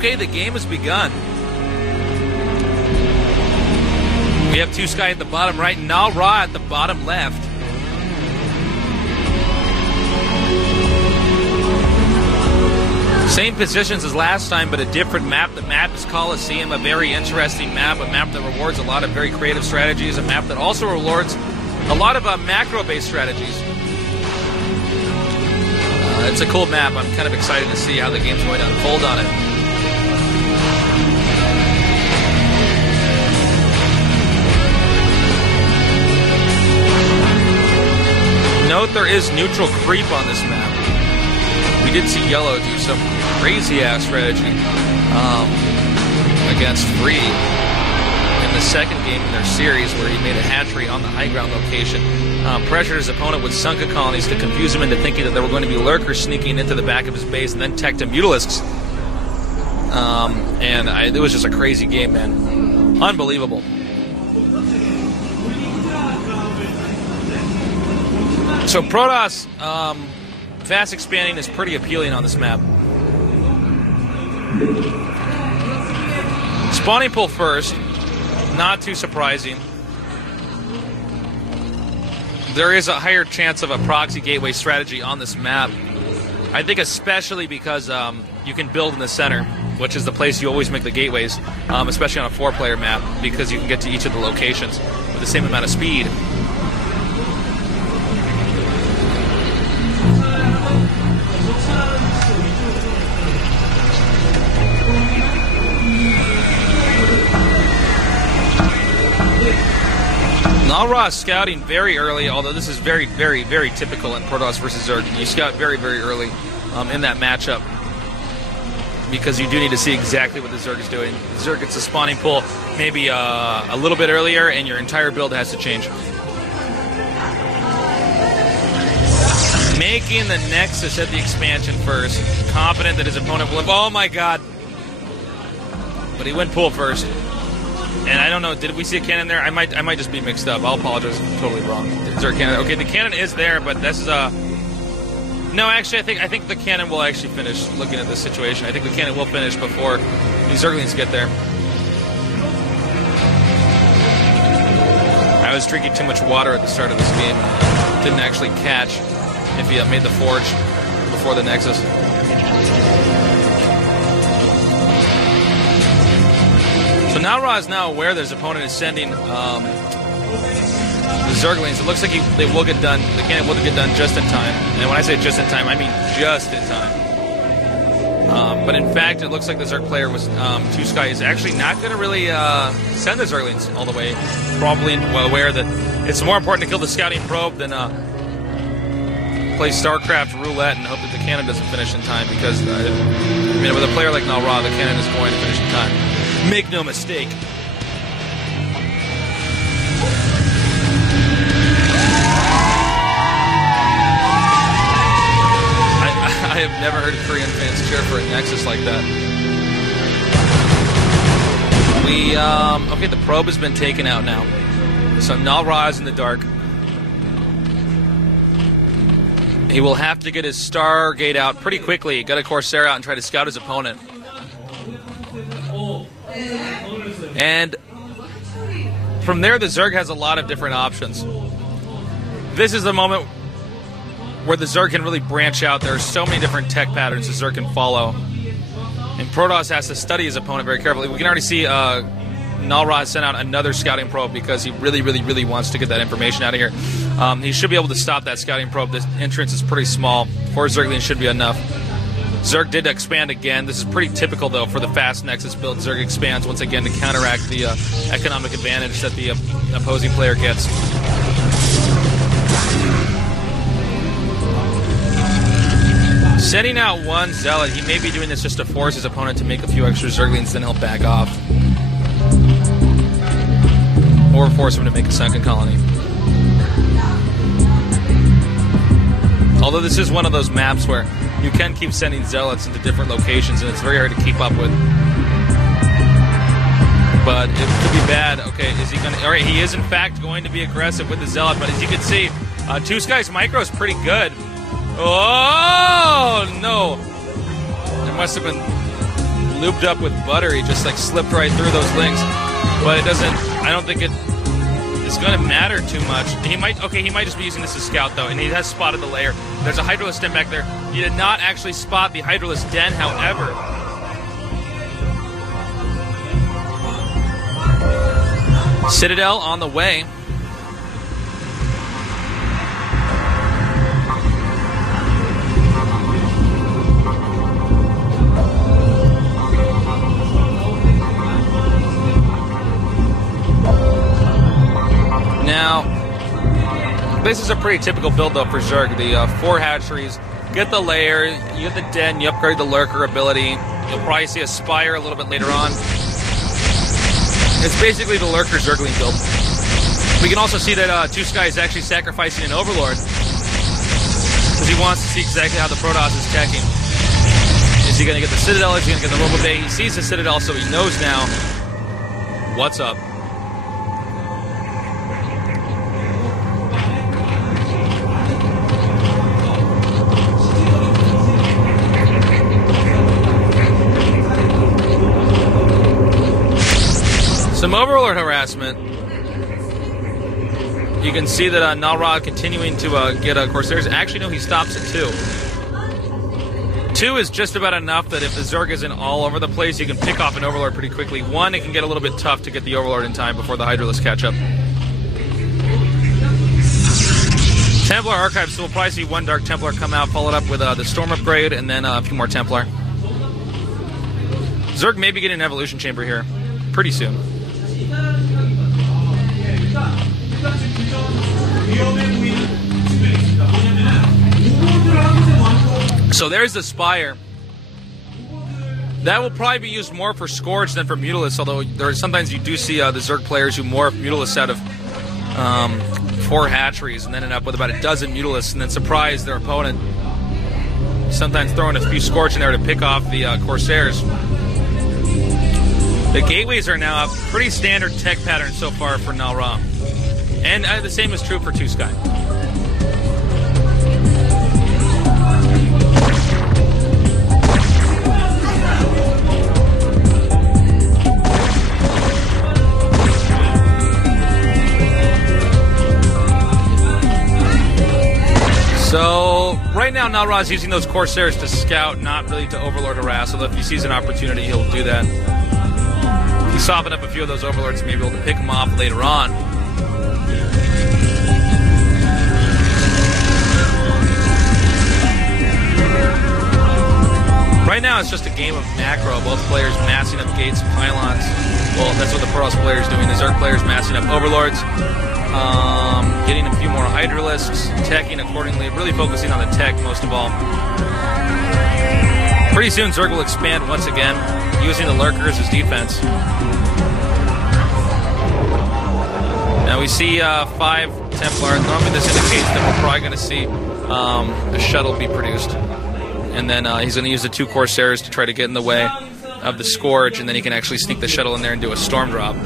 Okay, the game has begun. We have Tosky at the bottom right, and now Ra at the bottom left. Same positions as last time, but a different map. The map is Colosseum, a very interesting map, a map that rewards a lot of very creative strategies, a map that also rewards a lot of macro-based strategies. It's a cool map. I'm kind of excited to see how the game's going to unfold on it. Note there is neutral creep on this map. We did see Yellow do some crazy-ass strategy against Free in the second game in their series where he made a hatchery on the high ground location. Pressured his opponent with Sunken Colonies to confuse him into thinking that there were going to be lurkers sneaking into the back of his base, and then teched him Mutalisks. It was just a crazy game, man. Unbelievable. So Protoss, fast expanding is pretty appealing on this map. Spawning pool first, not too surprising. There is a higher chance of a proxy gateway strategy on this map. I think especially because you can build in the center, which is the place you always make the gateways, especially on a 4-player map, because you can get to each of the locations with the same amount of speed. Nalra is scouting very early, although this is very, very, very typical in Protoss versus Zerg. You scout very, very early in that matchup because you do need to see exactly what the Zerg is doing. The Zerg gets a spawning pool maybe a little bit earlier, and your entire build has to change. Making the Nexus at the expansion first. Confident that his opponent will... Oh my god! But he went pool first. And I don't know, did we see a cannon there? I might just be mixed up. I'll apologize if I'm totally wrong. Is there a cannon? Okay, the cannon is there, but this is no, actually, I think the cannon will actually finish. Looking at this situation, I think the cannon will finish before the Zerglings get there. I was drinking too much water at the start of this game. Didn't actually catch if he made the forge before the Nexus. So now Ra is now aware that his opponent is sending the Zerglings. It looks like they will get done. The cannon will get done just in time. And when I say just in time, I mean just in time. But in fact, it looks like the Zerg player was Tosky is actually not going to really send the Zerglings all the way. Probably well aware that it's more important to kill the scouting probe than play StarCraft roulette and hope that the cannon doesn't finish in time. Because with a player like Nalra, the cannon is going to finish in time. Make no mistake. I have never heard Korean fans cheer for a Nexus like that. Okay, the probe has been taken out now. So Nalra is in the dark. He will have to get his Stargate out pretty quickly. Got a Corsair out and try to scout his opponent. And from there, the Zerg has a lot of different options. This is the moment where the Zerg can really branch out. There are so many different tech patterns the Zerg can follow. And Protoss has to study his opponent very carefully. We can already see Nalra has sent out another scouting probe because he really, really, really wants to get that information out of here. He should be able to stop that scouting probe. This entrance is pretty small. 4 Zerglings should be enough. Zerg did expand again. This is pretty typical, though, for the fast Nexus build. Zerg expands once again to counteract the economic advantage that the opposing player gets. Sending out one Zealot, he may be doing this just to force his opponent to make a few extra Zerglings, then he'll back off. Or force him to make a Sunken Colony. Although this is one of those maps where you can keep sending Zealots into different locations, and it's very hard to keep up with. But it could be bad. Okay, is he going to... Alright, he is in fact going to be aggressive with the Zealot, but as you can see, Tosky's micro is pretty good. Oh, no! There must have been looped up with butter. He just like slipped right through those links. But it doesn't, I don't think it's going to matter too much. He might just be using this as scout though, and he has spotted the layer. There's a Hydralisk den back there. He did not actually spot the Hydralisk den, however. Citadel on the way. Now, this is a pretty typical build though for Zerg. The 4 hatcheries, get the layer, you get the den, you upgrade the lurker ability. You'll probably see a spire a little bit later on. It's basically the lurker Zergling build. We can also see that Tosky is actually sacrificing an Overlord because he wants to see exactly how the Protoss is teching. Is he going to get the Citadel? Is he going to get the Robo Bay? He sees the Citadel, so he knows now what's up. Some Overlord harassment. You can see that Nalrod continuing to get Corsairs. Actually, no, he stops at 2. 2 is just about enough that if the Zerg isn't all over the place, you can pick off an Overlord pretty quickly. 1, it can get a little bit tough to get the Overlord in time before the Hydralisks catch up. Templar Archives, so we'll probably see 1 Dark Templar come out, followed up with the Storm upgrade, and then a few more Templar. Zerg may be getting an Evolution Chamber here pretty soon. So there's the Spire. That will probably be used more for Scourge than for Mutalisk, although sometimes you do see the Zerg players who morph Mutalisk out of 4 hatcheries and then end up with about a dozen Mutalisks and then surprise their opponent, sometimes throwing a few Scorch in there to pick off the Corsairs. The gateways are now a pretty standard tech pattern so far for Nalra. And the same is true for Tosky. So, right now Nalra is using those Corsairs to scout, not really to Overlord harass, although if he sees an opportunity, he'll do that. If he soften up a few of those Overlords, maybe able to pick them off later on. Right now, it's just a game of macro. Both players massing up gates and pylons. Well, that's what the Protoss player is doing. The Zerg players massing up Overlords, getting a few more Hydralisks, teching accordingly, really focusing on the tech most of all. Pretty soon, Zerg will expand once again, using the Lurkers as defense. Now we see 5 Templar. Normally this indicates that we're probably going to see a shuttle be produced. And then he's going to use the 2 Corsairs to try to get in the way of the Scourge, and then he can actually sneak the shuttle in there and do a Storm drop.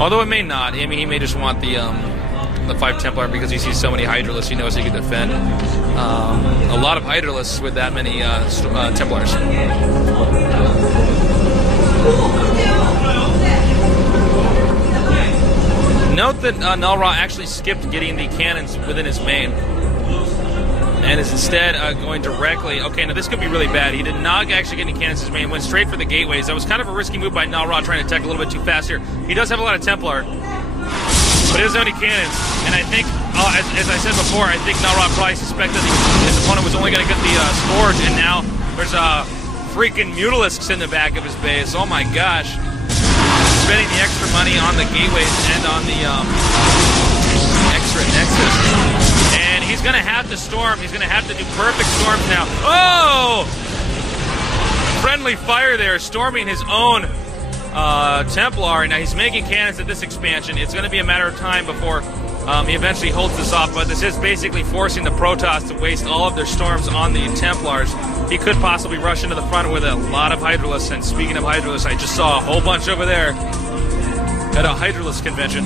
Although it may not. I mean, he may just want the 5 Templar because he sees so many Hydralisks, he knows he can defend. A lot of Hydralisks with that many Templars. Note that Nalra actually skipped getting the cannons within his main, and is instead going directly. Okay, now this could be really bad. He did not actually get any cannons in his main, went straight for the gateways. That was kind of a risky move by Nalra, trying to attack a little bit too fast here. He does have a lot of Templar, but he doesn't have any cannons. And I think, as I said before, I think Nalra probably suspected his opponent was only going to get the Scourge, and now there's freaking Mutalisks in the back of his base. Oh my gosh. Spending the extra money on the gateways and on the extra nexus. And he's going to have to storm. He's going to have to do perfect storms now. Oh! Friendly fire there, storming his own Templar. Now he's making cannons at this expansion. It's going to be a matter of time before he eventually holds this off, but this is basically forcing the Protoss to waste all of their storms on the Templars. He could possibly rush into the front with a lot of Hydralisks, and speaking of Hydralisks, I just saw a whole bunch over there at a Hydralisk convention.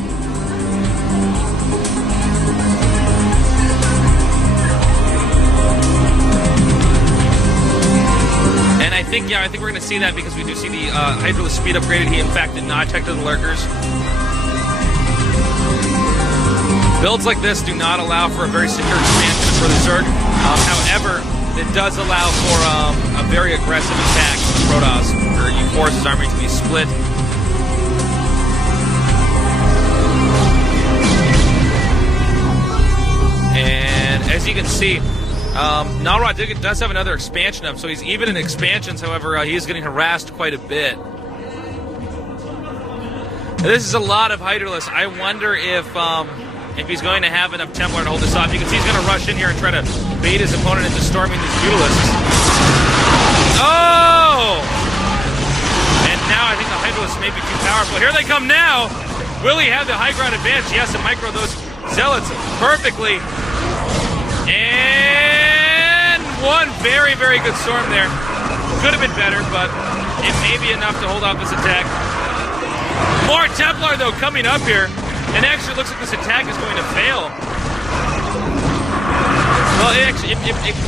think we're going to see that because we do see the Hydralisk speed upgraded. He, in fact, did not tech to the lurkers. Builds like this do not allow for a very secure expansion for the Zerg. However, it does allow for a very aggressive attack from Protoss, where you force his army to be split. And as you can see, Nalra does have another expansion up, so he's even in expansions. However, he is getting harassed quite a bit. This is a lot of Hydralisk. I wonder if he's going to have enough Templar to hold this off. You can see he's going to rush in here and try to bait his opponent into storming these Feudalists. Oh! And now I think the Hydralisk may be too powerful. Here they come now! Will he have the high ground advantage? He has to micro those Zealots perfectly. And one very, very good storm there. Could have been better, but it may be enough to hold off this attack. More Templar, though, coming up here. And actually looks like this attack is going to fail. Well, it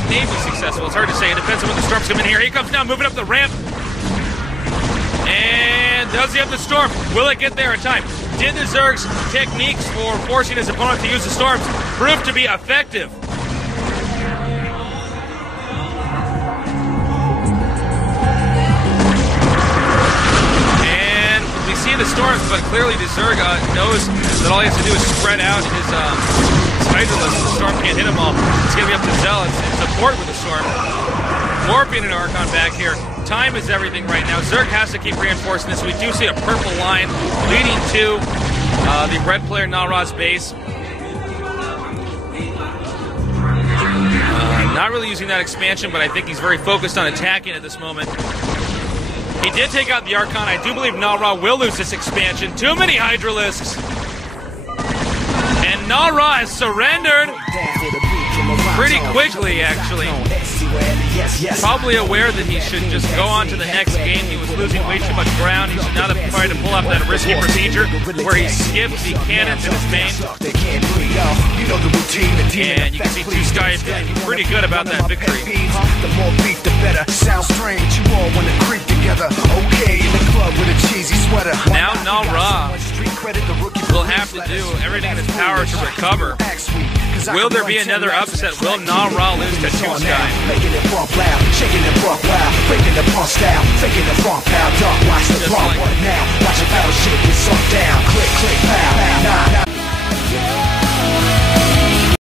may be successful. It's hard to say. It depends on when the storms come in here. He comes now, moving up the ramp. And does he have the storm? Will it get there in time? Did the Zerg's techniques for forcing his opponent to use the storms prove to be effective? The storms, but clearly the Zerg knows that all he has to do is spread out his Hydralisk. The storm can't hit him all. It's going to be up to Zealots in support with the storm. Morphine and Archon back here. Time is everything right now. Zerg has to keep reinforcing this. We do see a purple line leading to the red player Nalra's base. Not really using that expansion, but I think he's very focused on attacking at this moment. He did take out the Archon. I do believe Nalra will lose this expansion. Too many Hydralisks. And Nalra has surrendered pretty quickly, actually. Probably aware that he should just go on to the next game. He was losing way too much ground. He should not have tried to pull off that risky procedure where he skipped the cannons in his main. And you can see Tosky feeling pretty good about that victory. The more beef, the better. Sounds strange, you all want to creep together. Okay, in the club with a cheesy sweater. Now Nalra will have to do everything in his power to recover. Will there be another upset? Will Nalra lose to Tosky? Making it bump loud, shaking it bump loud, breaking the pump style, faking the funk pound, dark, watch the just like